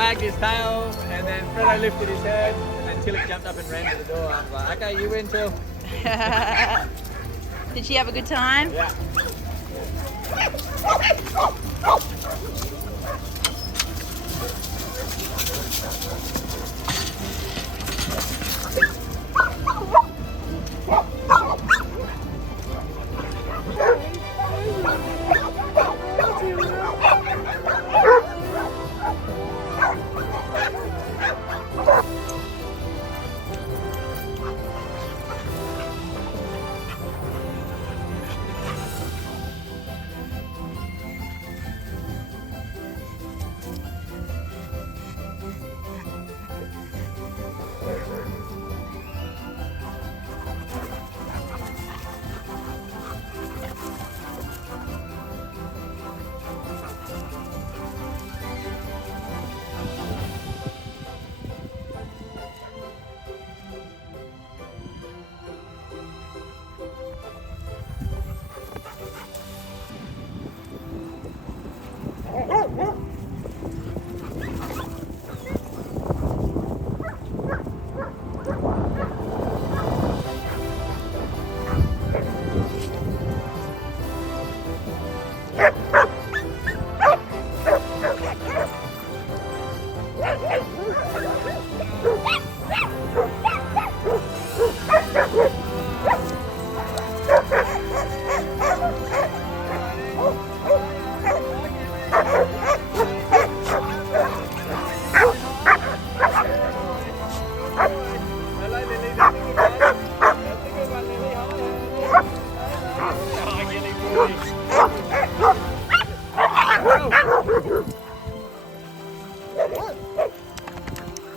wagged his tail, and then Fredo lifted his head, and then Tilly jumped up and ran to the door. I was like, okay, you win, Till. Did she have a good time? Yeah.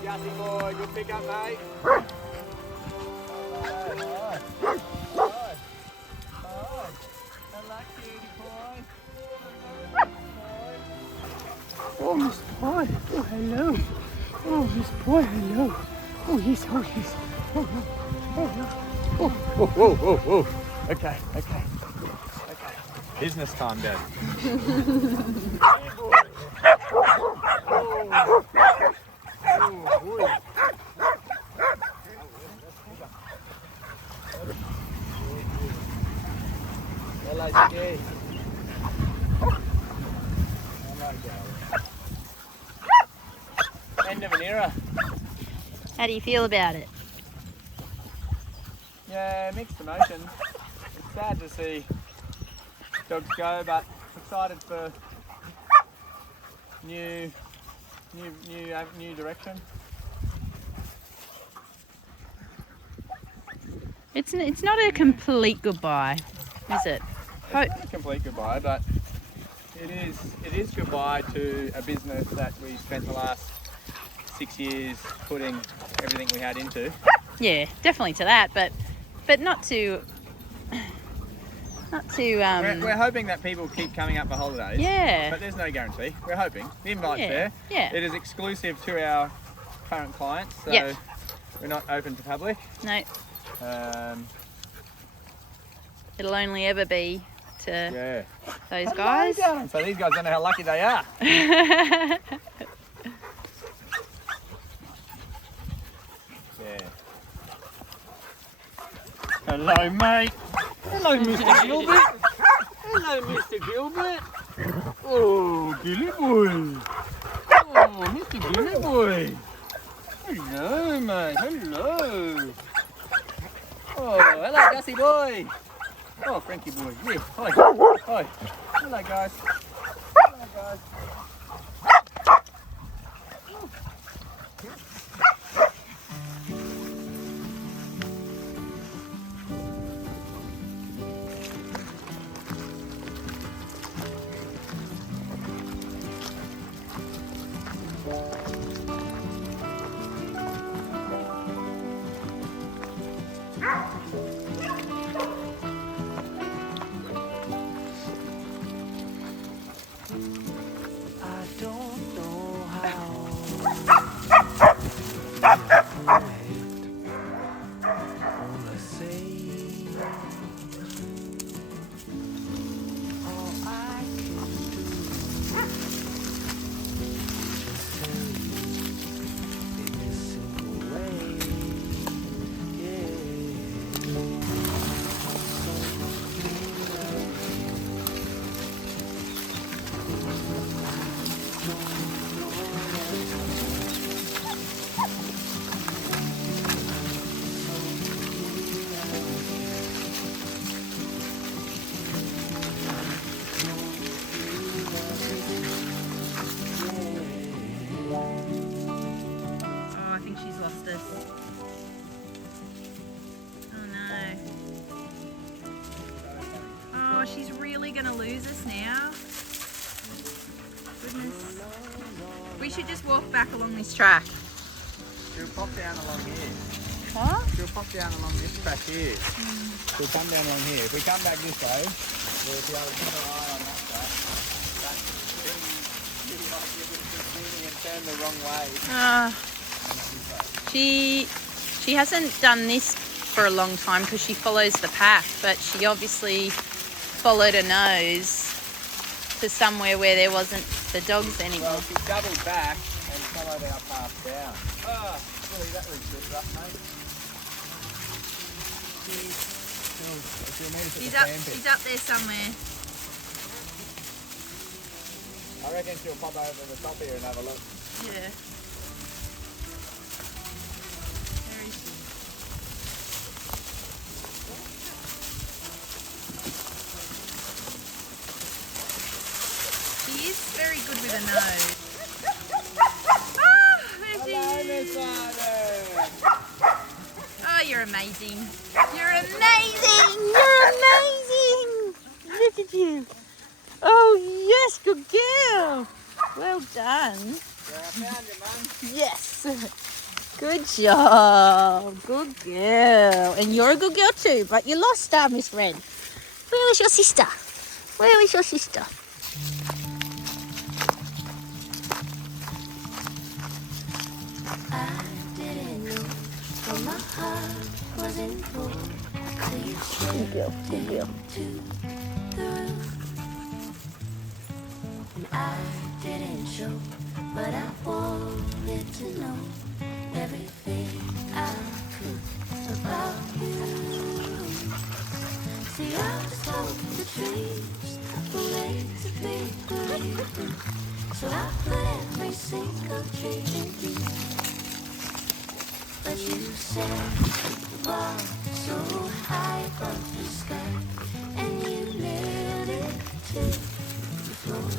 Yassi boy, good pick up, mate. Oh, Miss Boy. Oh, hello. Oh, Miss Boy, hello. Oh, yes, oh, yes. Oh, no. Oh, no. Oh. Okay. Business time, Dad. Hello, Ski. End of an era. How do you feel about it? Yeah, mixed emotions. It's sad to see dogs go, but excited for new direction. It's not a complete goodbye, is it? It's not a complete goodbye, but it is goodbye to a business that we spent the last 6 years putting everything we had into. Yeah, definitely to that, but not to. We're hoping that people keep coming up for holidays. Yeah. But there's no guarantee. We're hoping. The invite's there. Yeah. It is exclusive to our current clients, so Yep. we're not open to public. No, it'll only ever be to those guys. So these guys don't know how lucky they are. Hello, mate. Hello, Mr. Gilbert. Hello, Mr. Gilbert. Oh, Gilly boy. Oh, Mr. Gilly boy. Hello, mate. Hello. Oh, hello, Gussie boy. Oh, Frankie boy. Yeah. Hi. Hello, guys. Hello, guys. us now. Goodness. We should just walk back along this track. She'll pop down along here. Huh? She'll pop down along this track here. She'll come down along here. If we come back this way, we'll be able to keep an eye on that track. That thing, you might be a bit confusing and turn the wrong way. She hasn't done this for a long time because she follows the pack, but she obviously followed her nose to somewhere where there wasn't the dogs anymore. Well, she doubled back and followed our path down. Ah, really, that was good, rough, mate. She's up there somewhere. I reckon she'll pop over the top here and have a look. Yeah. There is she. She is very good with a nose. Oh, you're amazing. You're amazing. You're amazing. Look at you. Oh, yes, good girl. Well done. Yeah, I found you, Mum. Yes. Good job. Good girl. And you're a good girl too, but you lost her, Miss Red. Where was your sister? Where was your sister? I didn't know what my heart was in for. Good girl. Good girl. To the roof. And I didn't show, but I wanted to know everything I could about you. See, I was told the dreams were made to be believed. So I put every single dream in you. But you set the bar so high above the sky, and you nailed it to the floor.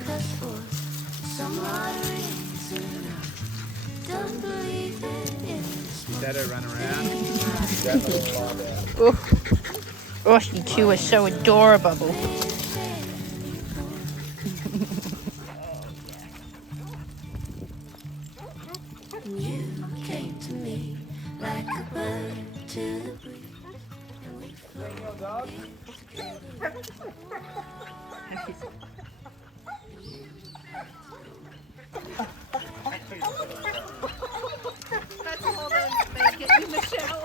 'Cause for some odd reason I don't believe it. Let her run around. Definitely lie down. Oh, you two are so adorable. You came to me like a bird to the breeze, and we floated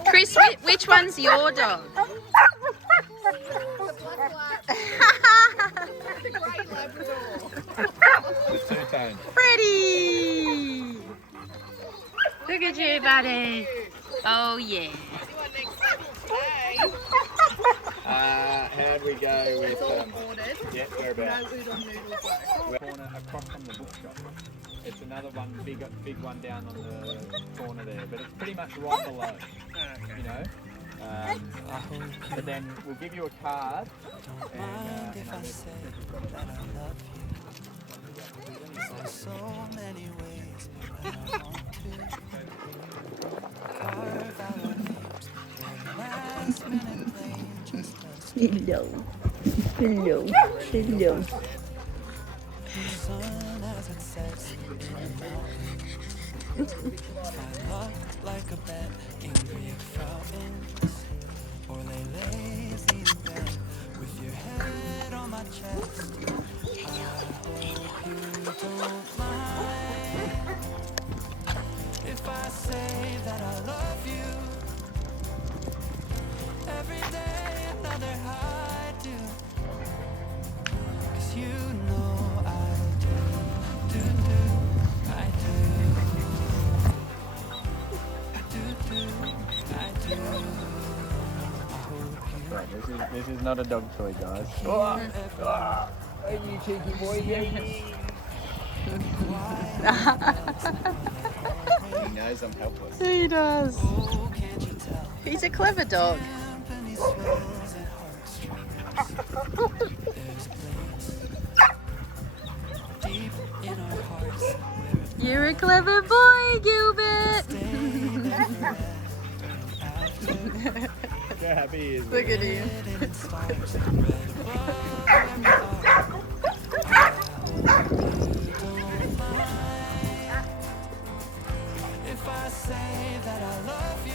Chris, which one's your dog? The two-tone. Freddie! Look at you, buddy. Oh, yeah. How'd we go with... yeah, we're about... We're corner across from the bookshop. It's another one, big one down on the corner there, but it's pretty much right below, you know. But then we'll give you a card. So many ways I want to carve out our names. One last minute plane just us. Hello. Hello. Hello. The sun as it sets into the mountains. I look like a bet in Greek fountains, or lay lazy in bed with your head on my chest. I hope you don't mind if I say that I love you. Every day another I do, 'cause you know I do, I do. I hope you Right, this is not a dog toy, guys. Hey, you cheeky boy, He knows I'm helpless. He does. oh, can't you tell? He's a clever dog. Company swells at heartstrings. There's a place deep in our hearts where You're a clever boy, Gilbert. stay forever after. how happy he is. Look at him. If I say that I love you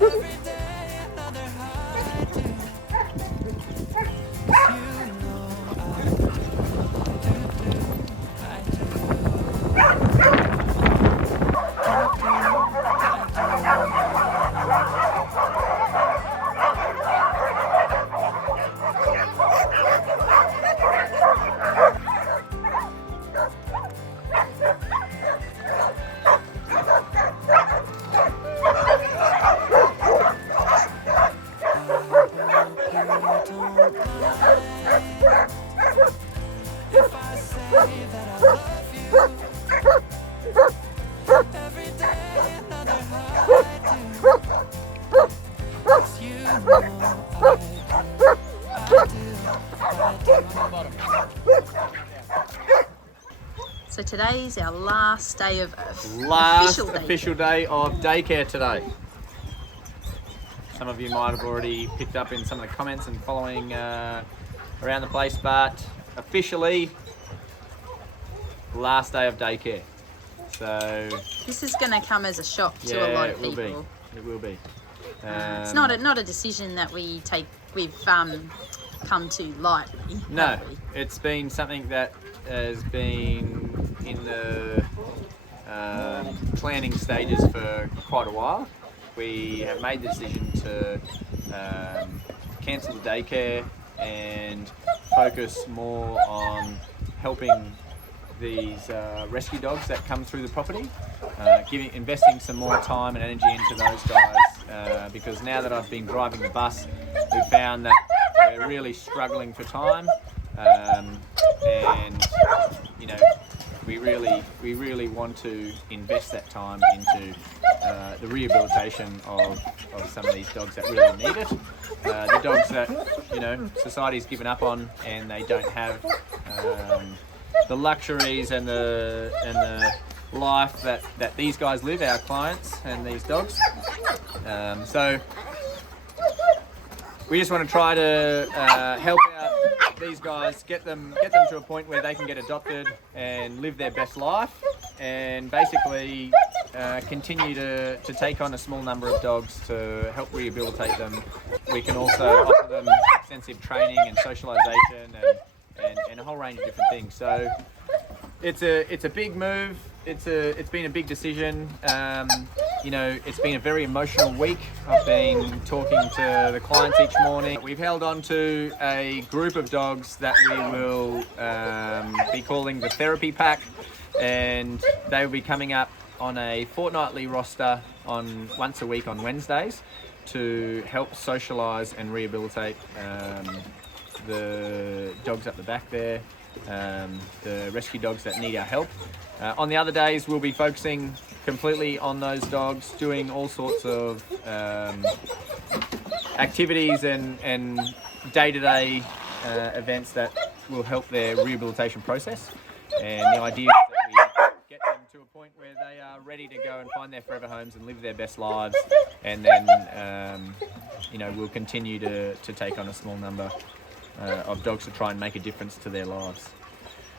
every day, another high do. 'Cause you know I do. If I say that I love you every day, another high do. 'Cause you know So today's our last day of Last official day. official day of daycare today. Some of you might have already picked up in some of the comments and following around the place, but officially last day of daycare. So This is going to come as a shock to a lot of it will people. be. It will be. It's not a decision that we've come to lightly. No, have we? it's been something that has been in the planning stages for quite a while. We have made the decision to cancel the daycare and focus more on helping these rescue dogs that come through the property, investing some more time and energy into those guys, because now that I've been driving the bus, we've found that we're really struggling for time, and you know, we really want to invest that time into the rehabilitation of some of these dogs that really need it. The dogs that, you know, society's given up on, and they don't have the luxuries and the life that these guys live, our clients and these dogs. So we just want to try to help out these guys, get them to a point where they can get adopted and live their best life, and basically continue to take on a small number of dogs to help rehabilitate them. We can also offer them extensive training and socialisation and a whole range of different things. So it's a big move. It's been a big decision. You know, it's been a very emotional week. I've been talking to the clients each morning. We've held on to a group of dogs that we will be calling the therapy pack, and they will be coming up on a fortnightly roster on once a week on Wednesdays to help socialise and rehabilitate the dogs up the back there, the rescue dogs that need our help. On the other days, we'll be focusing completely on those dogs, doing all sorts of activities and day-to-day events that will help their rehabilitation process. And the idea is that we get them to a point where they are ready to go and find their forever homes and live their best lives, and then you know, we'll continue to take on a small number of dogs to try and make a difference to their lives.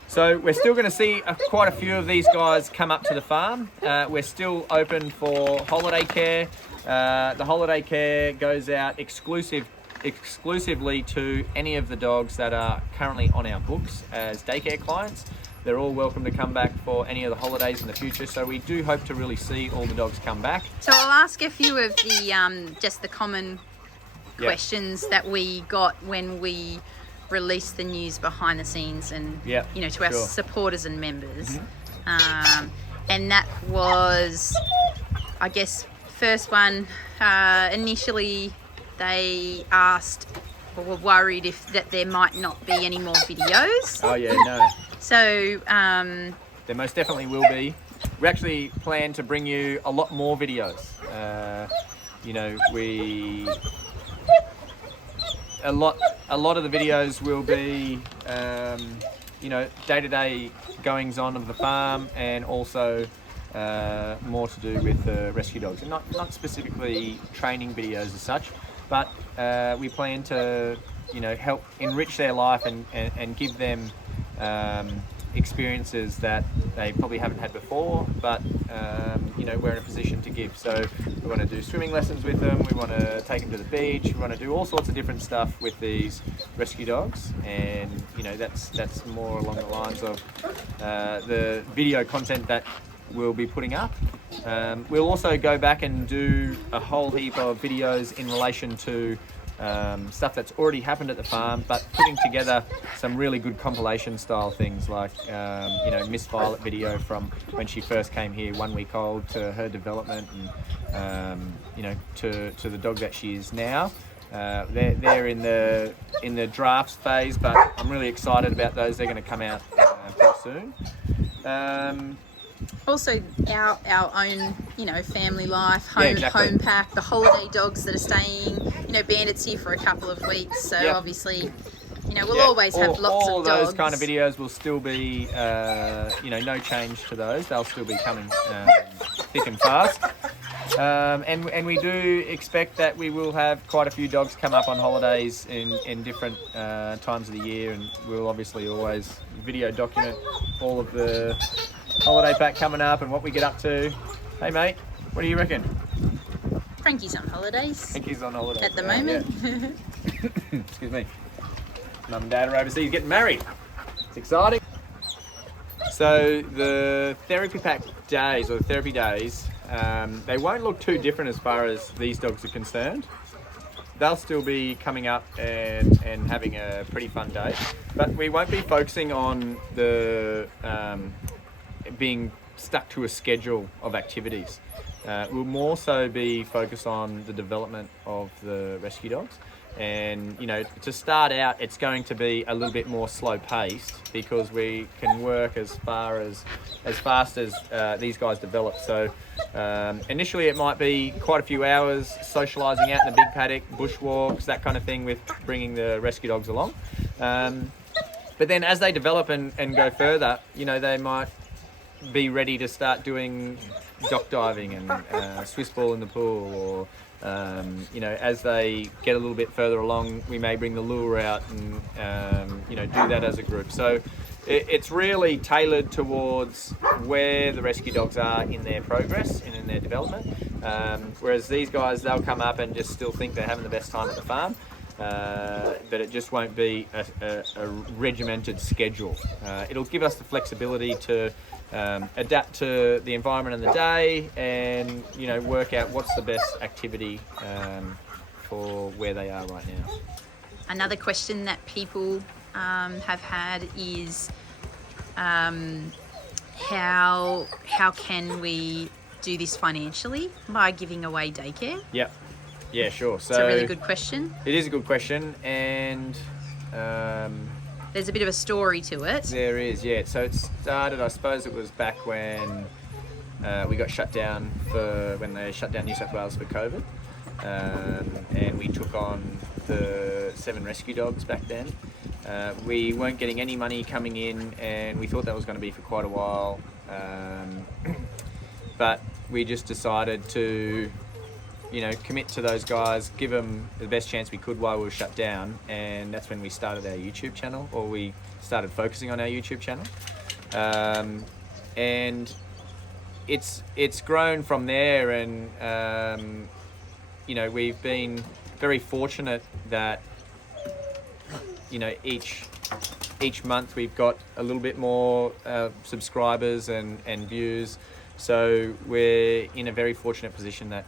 So we're still going to see quite a few of these guys come up to the farm. We're still open for holiday care. The holiday care goes out exclusively to any of the dogs that are currently on our books as daycare clients. They're all welcome to come back for any of the holidays in the future. So we do hope to really see all the dogs come back. So I'll ask a few of the just the common questions that we got when we released the news behind the scenes, and you know, to our supporters and members. And that was, I guess, first one. Initially, they asked or were worried that there might not be any more videos. Oh yeah, no. So there most definitely will be. We actually plan to bring you a lot more videos. You know, a lot of the videos will be, you know, day-to-day goings on of the farm, and also more to do with rescue dogs, and not specifically training videos as such, but we plan to, you know, help enrich their life and give them experiences that they probably haven't had before, but you know, we're in a position to give. So we want to do swimming lessons with them, we want to take them to the beach, we want to do all sorts of different stuff with these rescue dogs, and you know, that's more along the lines of the video content that we'll be putting up. We'll also go back and do a whole heap of videos in relation to stuff that's already happened at the farm, but putting together some really good compilation style things, like you know, Miss Violet video from when she first came here, 1 week old, to her development, and you know, to the dog that she is now. They're in the drafts phase, but I'm really excited about those. They're going to come out pretty soon. Also, our own, you know, family life, home pack, the holiday dogs that are staying. You know, Bandit's here for a couple of weeks, so obviously, you know, we'll always have lots all of dogs. All those kind of videos will still be, you know, no change to those. They'll still be coming thick and fast. And we do expect that we will have quite a few dogs come up on holidays in different times of the year, and we'll obviously always video document all of the holiday pack coming up and what we get up to. Hey mate, what do you reckon? Frankie's on holidays. Frankie's on holidays at the moment. Yeah. Excuse me. Mum and Dad are overseas getting married. It's exciting. So the therapy pack days, or the therapy days, they won't look too different as far as these dogs are concerned. They'll still be coming up and having a pretty fun day, but we won't be focusing on the being stuck to a schedule of activities. We'll more so be focused on the development of the rescue dogs, and you know, to start out, it's going to be a little bit more slow paced because we can work as fast as these guys develop. So initially it might be quite a few hours socializing out in the big paddock, bushwalks, that kind of thing, with bringing the rescue dogs along, but then as they develop and go further, you know, they might be ready to start doing dock diving and Swiss ball in the pool, or you know, as they get a little bit further along, we may bring the lure out and you know, do that as a group. So it's really tailored towards where the rescue dogs are in their progress and in their development, whereas these guys, they'll come up and just still think they're having the best time at the farm, but it just won't be a regimented schedule. It'll give us the flexibility to adapt to the environment and the day, and you know, work out what's the best activity for where they are right now. Another question that people have had is how can we do this financially by giving away daycare? Yeah, sure. So it's a really good question. It is a good question, and there's a bit of a story to it. There is, yeah. So it started, I suppose it was back when we got shut down when they shut down New South Wales for COVID, and we took on the 7 rescue dogs back then. We weren't getting any money coming in, and we thought that was going to be for quite a while, but we just decided to, you know, commit to those guys, give them the best chance we could while we were shut down, and that's when we started our YouTube channel, or we started focusing on our YouTube channel, and it's grown from there, and you know, we've been very fortunate that, you know, each month we've got a little bit more subscribers and views. So we're in a very fortunate position that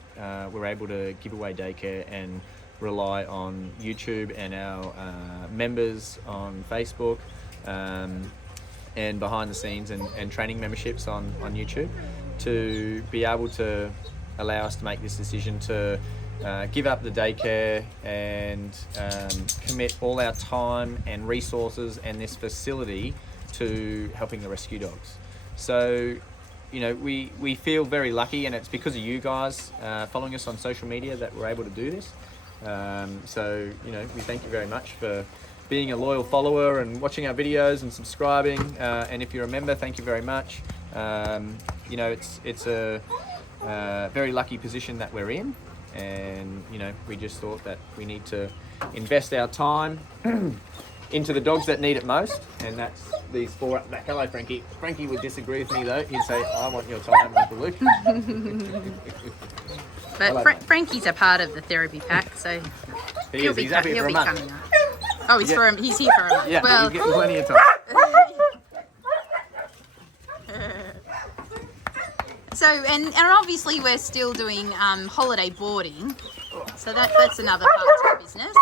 we're able to give away daycare and rely on YouTube and our members on Facebook, and behind the scenes and training memberships on YouTube, to be able to allow us to make this decision to give up the daycare and commit all our time and resources and this facility to helping the rescue dogs. So, you know, we feel very lucky, and it's because of you guys following us on social media that we're able to do this. So, you know, we thank you very much for being a loyal follower and watching our videos and subscribing. And if you're a member, thank you very much. You know, it's a very lucky position that we're in, and you know, we just thought that we need to invest our time into the dogs that need it most, and that's these 4 up the back. Hello, Frankie. Frankie would disagree with me though. He'd say, "I want your time, Uncle Luke." But Frankie's a part of the therapy pack, so he'll be coming up. Oh, he's here for a month. Yeah, well, he's getting plenty of time. So, and obviously we're still doing holiday boarding, so that's another part to the business.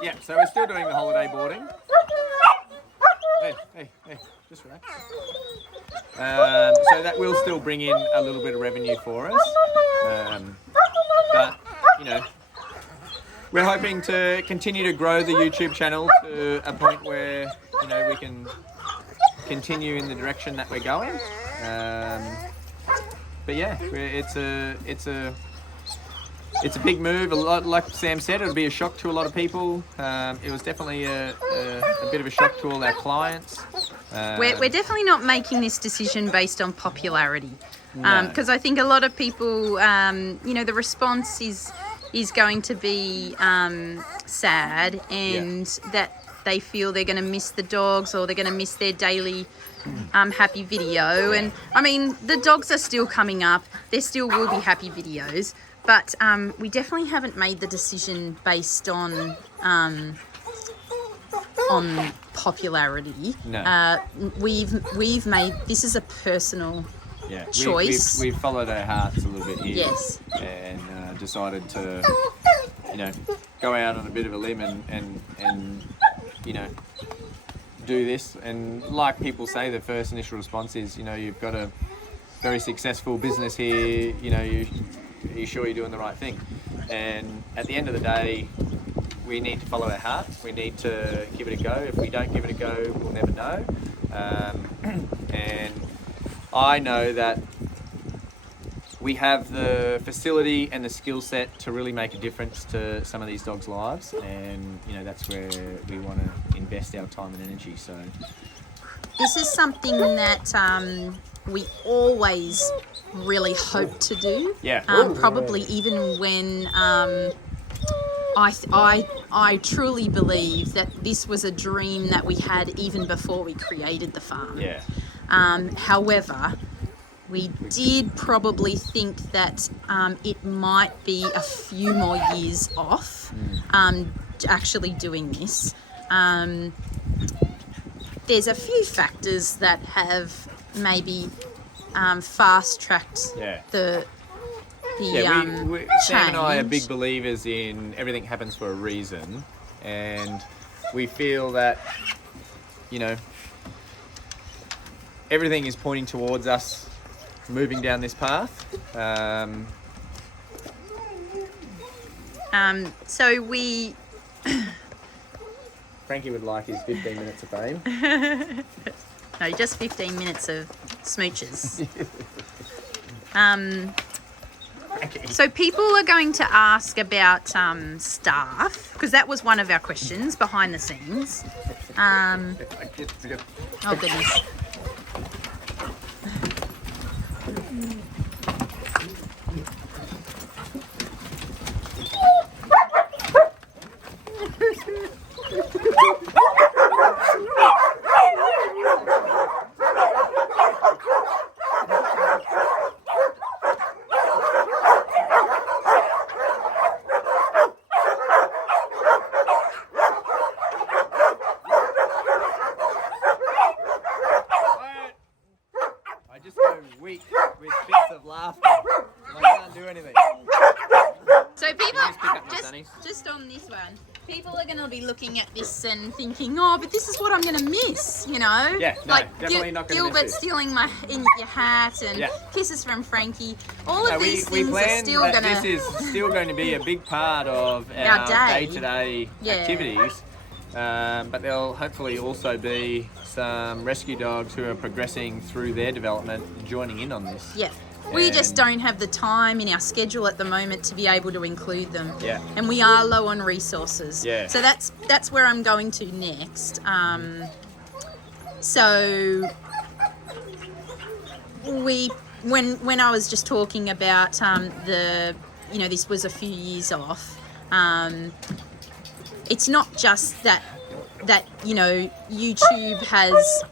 Yeah, so we're still doing the holiday boarding. Hey, just relax. So that will still bring in a little bit of revenue for us. But, you know, we're hoping to continue to grow the YouTube channel to a point where, you know, we can continue in the direction that we're going. But yeah, it's a big move. A lot, like Sam said, it'll be a shock to a lot of people. It was definitely a bit of a shock to all our clients. We're definitely not making this decision based on popularity, because I think a lot of people, you know, the response is going to be sad, and that they feel they're going to miss the dogs, or they're going to miss their daily happy video. And I mean, the dogs are still coming up. There still will be happy videos, but we definitely haven't made the decision based on popularity. No. We've made this is a personal choice. We've followed our hearts a little bit here. Yes. And decided to, you know, go out on a bit of a limb and you know, do this. And like people say, the first initial response is, you know, you've got a very successful business here, you know, are you sure you're doing the right thing? And at the end of the day, we need to follow our heart. We need to give it a go. If we don't give it a go, we'll never know. And I know that we have the facility and the skill set to really make a difference to some of these dogs' lives, and you know, that's where we want to invest our time and energy. So this is something that we always really hope to do. Yeah. Probably even when I truly believe that this was a dream that we had even before we created the farm. Yeah. However, we did probably think that it might be a few more years off actually doing this. There's a few factors that have maybe fast-tracked the Sam and I are change. big believers in everything happens for a reason, and we feel that, you know, everything is pointing towards us moving down this path. So we... Frankie would like his 15 minutes of fame. No, just 15 minutes of smooches. So people are going to ask about staff, because that was one of our questions behind the scenes. Oh goodness. I just go weak with fits of laughter. I can't do anything. So people, Just pick up my sunnies. just on this one, people are going to be looking at this and thinking, oh, but this is what I'm going to miss, you know? Yeah, no, definitely not gonna miss Gilbert this. stealing in your hat and kisses from Frankie. All of these we things are plan still that going to... this is still going to be a big part of Our our day. day-to-day activities. But there'll hopefully also be some rescue dogs who are progressing through their development joining in on this. Yeah. We just don't have the time in our schedule at the moment to be able to include them. Yeah. And we are low on resources. Yeah. So that's where I'm going to next. So when I was just talking about this was a few years off. It's not just that YouTube has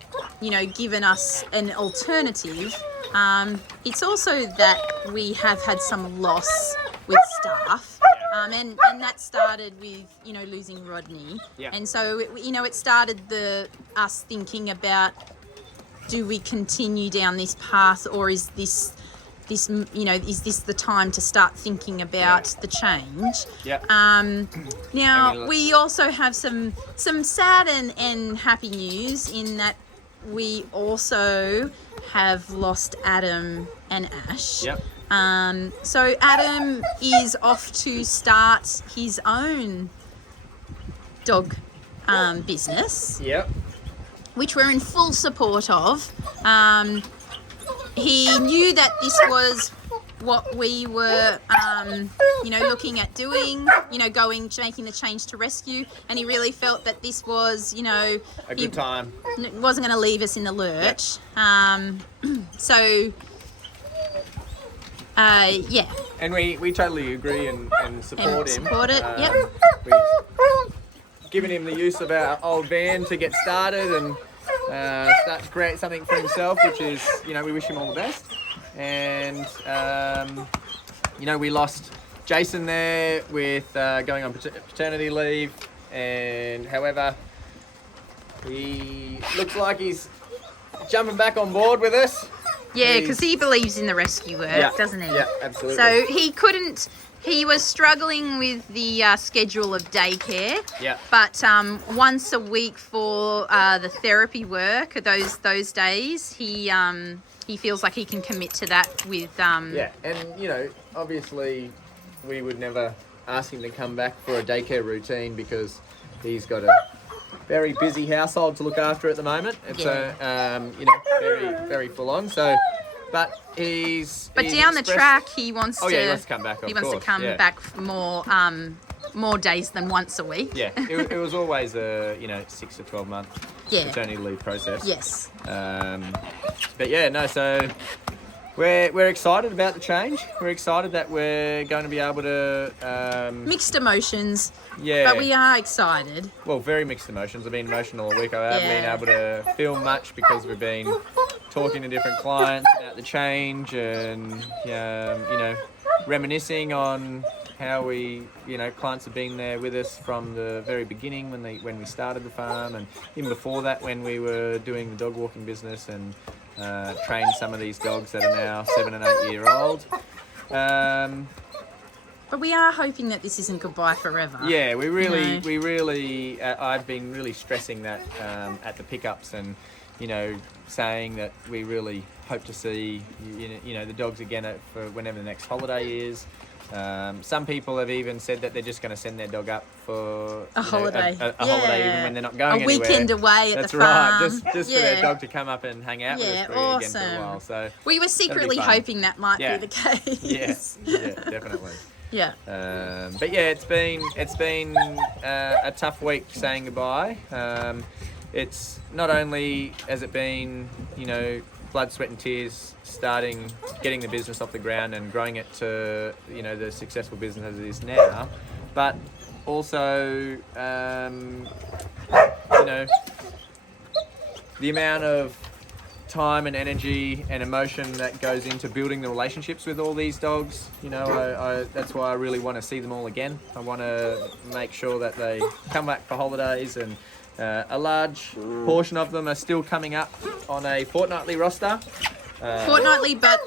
given us an alternative. It's also that we have had some loss with staff, and that started with losing Rodney, and so it started us thinking about, do we continue down this path, or is this is this the time to start thinking about the change? Now we also have some sad and happy news in that we also have lost Adam and Ash. So Adam is off to start his own dog business, which we're in full support of. He knew that this was what we were, looking at doing, making the change to rescue, and he really felt that this was, a good time. Wasn't going to leave us in the lurch. And we totally agree and support him. Support it. We've given him the use of our old van to get started and start to create something for himself, which is, we wish him all the best. And we lost Jason there with going on paternity leave, and however, he looks like he's jumping back on board with us. Yeah, because he believes in the rescue work, doesn't he? Yeah, absolutely. So he was struggling with the schedule of daycare. Yeah. But once a week for the therapy work, those days, he feels like he can commit to that with. Yeah, and obviously, we would never ask him to come back for a daycare routine because he's got a very busy household to look after at the moment. It's very, very full on. So, but he's down the track, he wants to. Oh yeah, he wants to come back. He wants to come back more days than once a week. Yeah, it was always a 6 to 12 month paternity leave process. Yes. So we're excited about the change. We're excited that we're going to be able to mixed emotions. Yeah. But we are excited. Well, very mixed emotions. I've been emotional all week. I haven't been able to film much because we've been talking to different clients about the change and reminiscing on how clients have been there with us from the very beginning when we started the farm, and even before that when we were doing the dog walking business and trained some of these dogs that are now 7 and 8 year old. But we are hoping that this isn't goodbye forever. Yeah, we really, I've been really stressing that at the pickups, and saying that we really hope to see the dogs again for whenever the next holiday is. Some people have even said that they're just going to send their dog up for a holiday, a holiday even when they're not going anywhere. A weekend away at the farm. That's right, just for their dog to come up and hang out with us again for a while. So we were secretly hoping that might be the case. Yeah, definitely. Yeah. But yeah, it's been a tough week saying goodbye. It's not only has it been blood, sweat and tears getting the business off the ground and growing it to the successful business as it is now, but also the amount of time and energy and emotion that goes into building the relationships with all these dogs. That's why I really want to see them all again. I want to make sure that they come back for holidays, and a large portion of them are still coming up on a fortnightly roster. Fortnightly, but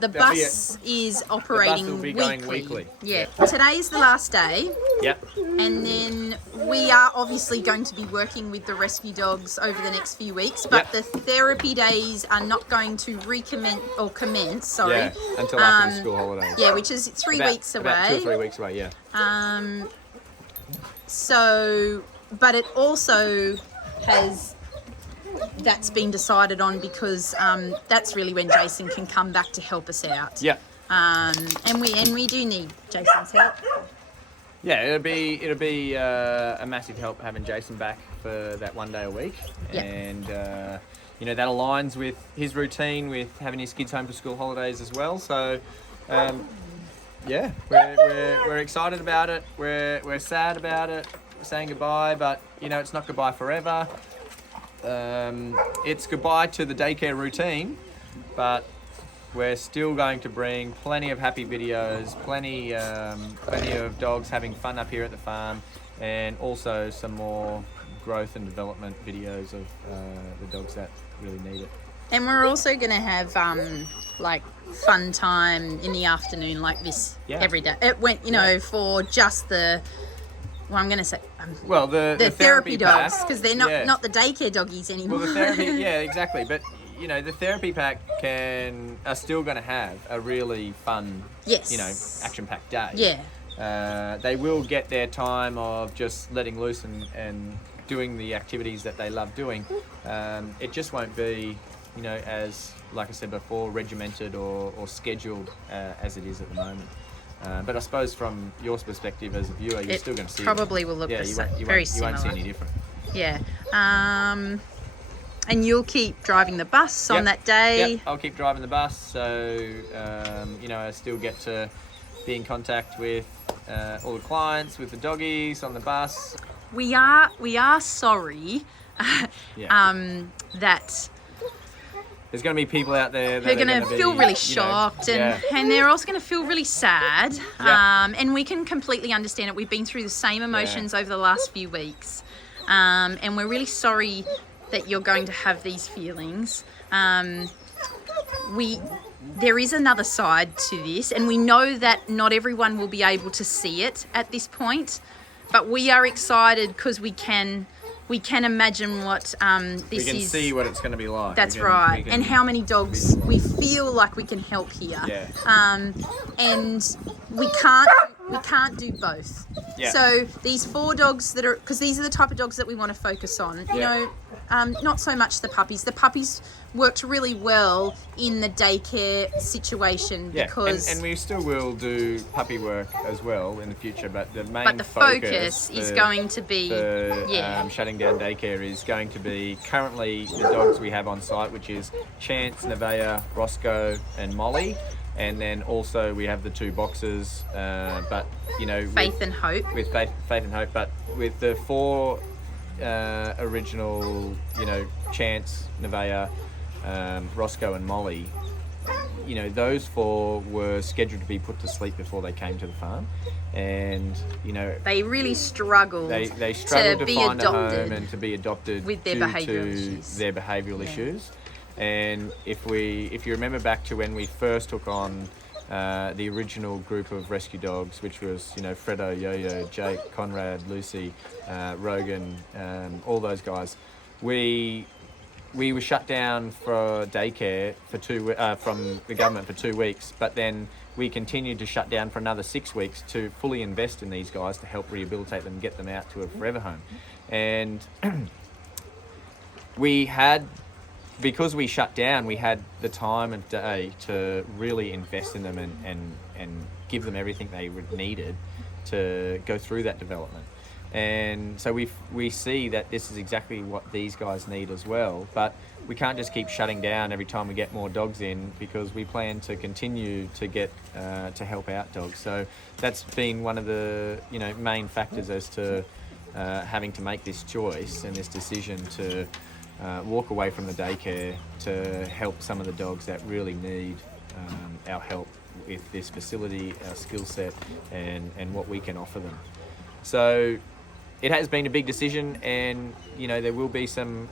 the bus is operating the bus will be going weekly. Yeah. Today's the last day. Yep. And then we are obviously going to be working with the rescue dogs over the next few weeks, but the therapy days are not going to commence. Yeah, until after the school holidays. Yeah, which is 3 weeks away. About 2 or 3 weeks away, yeah. So, but it also has that's been decided on because that's really when Jason can come back to help us out. Yeah. And we do need Jason's help. Yeah, it'll be a massive help having Jason back for that 1 day a week, Yeah. and you know, that aligns with his routine with having his kids home for school holidays as well. So yeah, we're excited about it. We're sad about it. We're saying goodbye, but you know, it's not goodbye forever. It's goodbye to the daycare routine, but we're still going to bring plenty of happy videos, plenty of dogs having fun up here at the farm, and also some more growth and development videos of the dogs that really need it. And we're also going to have like fun time in the afternoon like this every day. It went, you know, for just the, well, I'm going to say, well, the therapy dogs, pack, because they're not the daycare doggies anymore. Well, the therapy, yeah, exactly. But you know, the therapy pack are still going to have a really fun, yes, you know, action-packed day. Yeah. They will get their time of just letting loose and doing the activities that they love doing. It just won't be, you know, as, like I said before, regimented or scheduled as it is at the moment. But I suppose from your perspective as a viewer, you're still going to see probably will look very similar. You won't see any different. Yeah. And you'll keep driving the bus on that day? Yep, I'll keep driving the bus. So, you know, I still get to be in contact with all the clients, with the doggies on the bus. We are sorry that there's going to be people out there that who are going to feel really shocked, and they're also going to feel really sad. And we can completely understand it. We've been through the same emotions over the last few weeks, and we're really sorry that you're going to have these feelings. There is another side to this, and we know that not everyone will be able to see it at this point, but we are excited because we can imagine what this is. We can see what it's going to be like. That's right. And how many dogs we feel like we can help here. Yeah. And we can't do both. Yeah. So these 4 dogs that are, because these are the type of dogs that we want to focus on. You know, not so much the puppies. The puppies worked really well in the daycare situation because and we still will do puppy work as well in the future, but the main focus is going to be shutting down daycare is going to be currently the dogs we have on site, which is Chance, Nevaeh, Roscoe and Molly, and then also we have the 2 boxers, but you know, Faith and Hope, but with the 4 original, you know, Chance, Nevaeh, Roscoe and Molly, you know, those 4 were scheduled to be put to sleep before they came to the farm, and you know, they really struggled. They struggled to find a home and to be adopted with their behavioural issues. And if you remember back to when we first took on the original group of rescue dogs, which was, you know, Fredo, Yo-Yo, Jake, Conrad, Lucy, Rogan, all those guys, we were shut down for daycare for from the government for 2 weeks, but then we continued to shut down for another 6 weeks to fully invest in these guys to help rehabilitate them and get them out to a forever home. And because we shut down, we had the time of day to really invest in them and give them everything they needed to go through that development. And so we see that this is exactly what these guys need as well, but we can't just keep shutting down every time we get more dogs in, because we plan to continue to get to help out dogs. So that's been one of the, you know, main factors as to having to make this choice and this decision to walk away from the daycare to help some of the dogs that really need our help with this facility, our skill set, and what we can offer them. So it has been a big decision, and you know, there will be some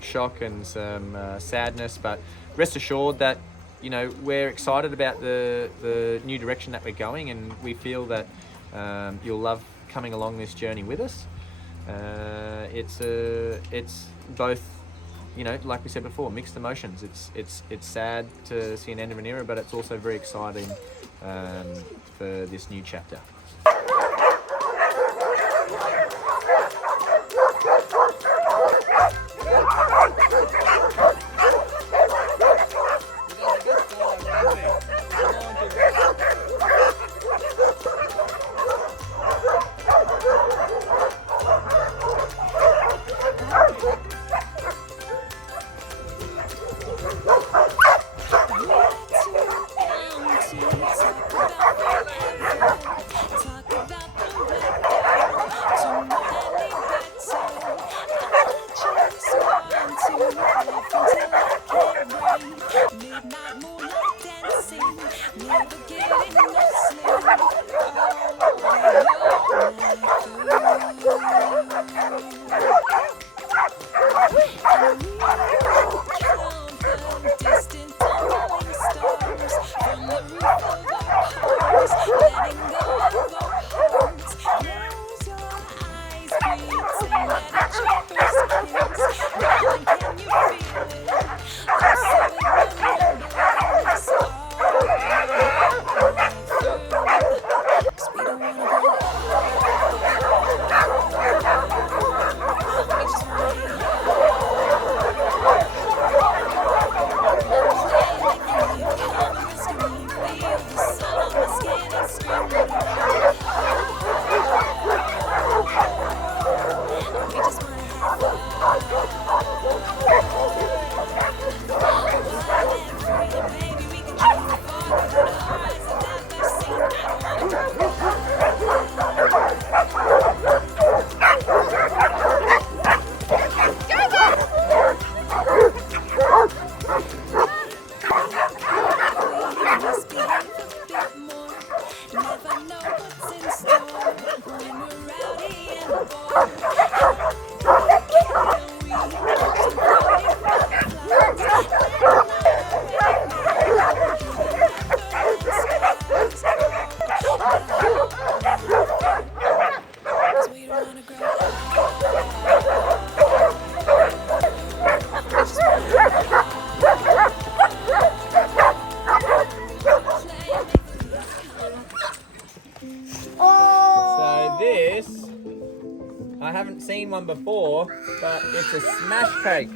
shock and some sadness, but rest assured that, you know, we're excited about the new direction that we're going, and we feel that you'll love coming along this journey with us. It's both, you know, like we said before, mixed emotions. It's sad to see an end of an era, but it's also very exciting for this new chapter. So this, I haven't seen one before, but it's a smash cake.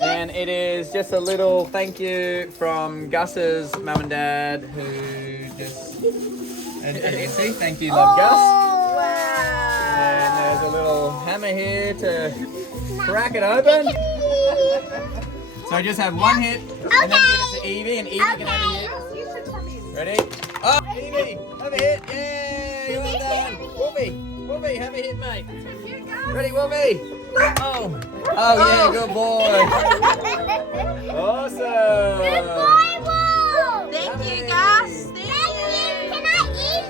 And it is just a little thank you from Gus's mum and dad who just, and Izzy, thank you, love Gus. And there's a little hammer here to crack it open. So just have one hit and then give it to Evie, and Evie can have a hit. Ready? Oh, Evie, have a hit. Yay, well done. Wolfie, have a hit, mate. Ready, Wolfie? Oh yeah, good boy. Awesome. Good boy, Wolf. Thank you, Gus. Thank you. Can I eat?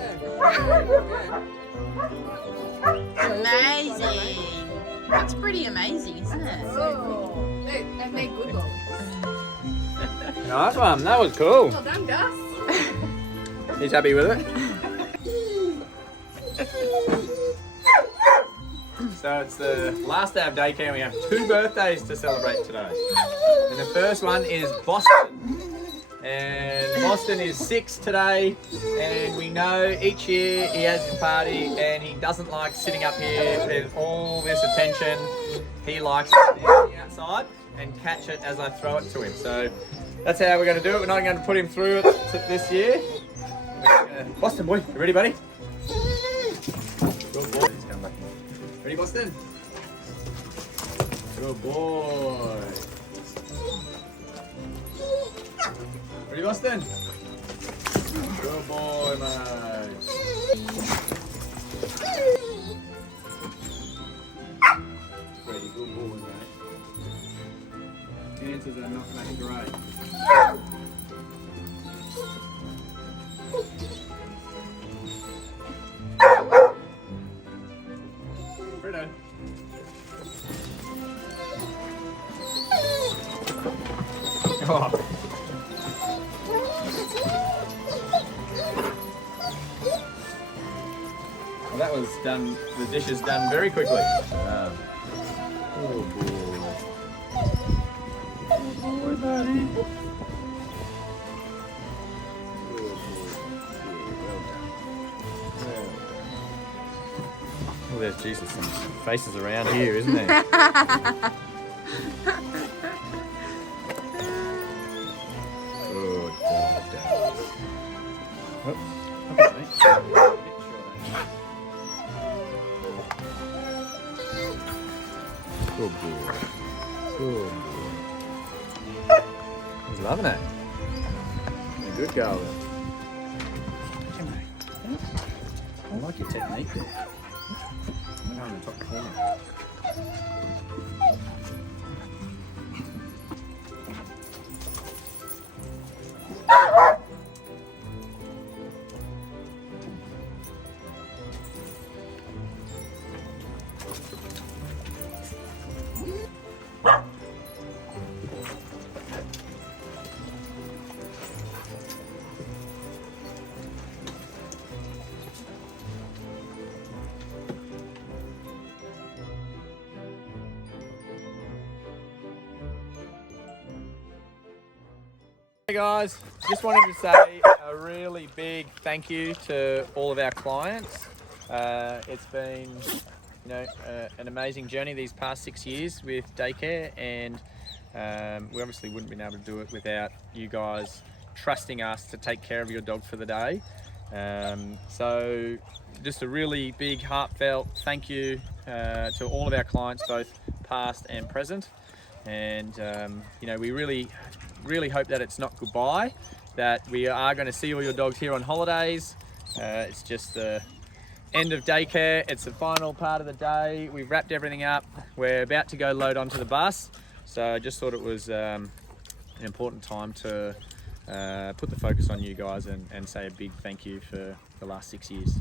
Amazing. That's pretty amazing, isn't it? Oh, that made good ones. Nice one. That was cool. Well done, Gus. He's happy with it. So it's the last day of daycare and we have 2 birthdays to celebrate today. And the first one is Boston. And Boston is 6 today, and we know each year he has his party and he doesn't like sitting up here with all this attention. He likes to stand on the outside and catch it as I throw it to him. So that's how we're going to do it. We're not going to put him through it this year. Boston boy, you ready, buddy? Good boy. He's coming back. Ready, Boston? Good boy. Ready, Boston? Good boy, mate. Ready, good boy, mate. Answers are not that great. Fredo. Oh. Well, that was done, the dish is done very quickly. Oh boy. Boy, buddy. Oh, there's Jesus, some faces around here, isn't there? Good dog. Oh, okay. Good boy. Good boy. He's loving it. A good girl. I like your technique there. I'm on the top corner. Hey guys, just wanted to say a really big thank you to all of our clients. It's been, you know, an amazing journey these past 6 years with Daycare, and we obviously wouldn't have been able to do it without you guys trusting us to take care of your dog for the day. So just a really big heartfelt thank you to all of our clients, both past and present. And you know, we really hope that it's not goodbye, that we are going to see all your dogs here on holidays. It's just the end of daycare. It's the final part of the day. We've wrapped everything up. We're about to go load onto the bus. So I just thought it was an important time to put the focus on you guys and say a big thank you for the last 6 years.